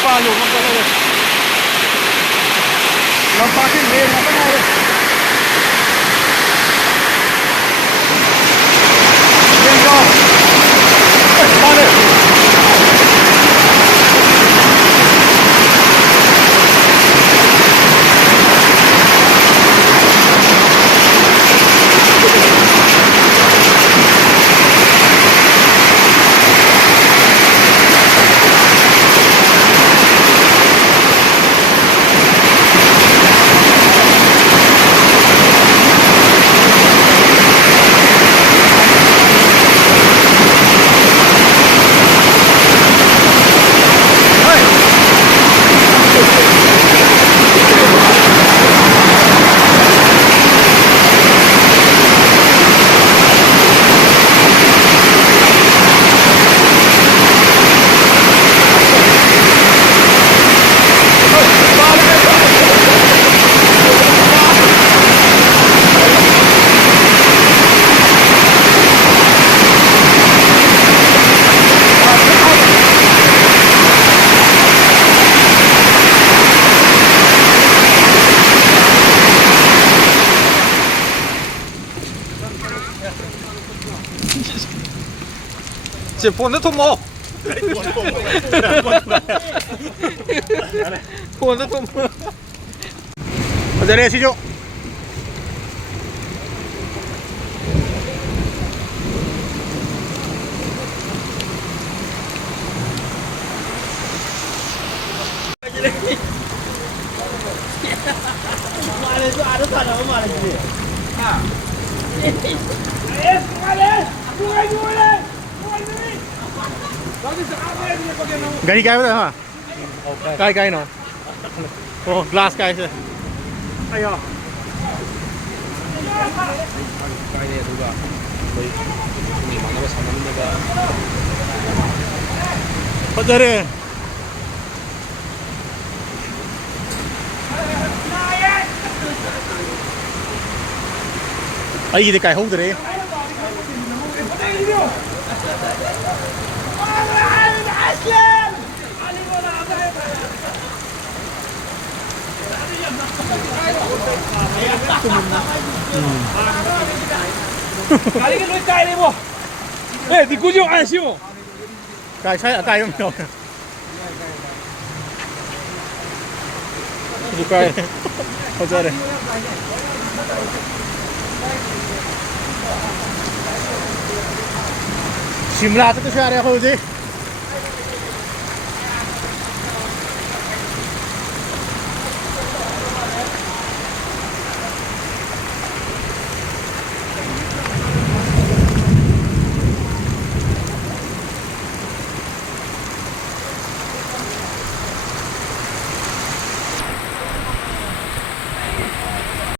palo mo talaga. Lampasin din na pa na. Vengo. Vale. 제 보내 토모. 보내 토모. 어제 내시죠. Gani kaya mo na ha? Kaya no? Oh, glass kaya siya. Ayo. Kaya ito ba? Hindi mo na ba sa mga ba? Padare. Ay, hindi kaya hold rin. Kali ka luit kaya mo. Eh, di ko yung ayos mo. Kaya siya, kaya mo. Hindi kaya. Padare. Simula ito siya rin ako, di.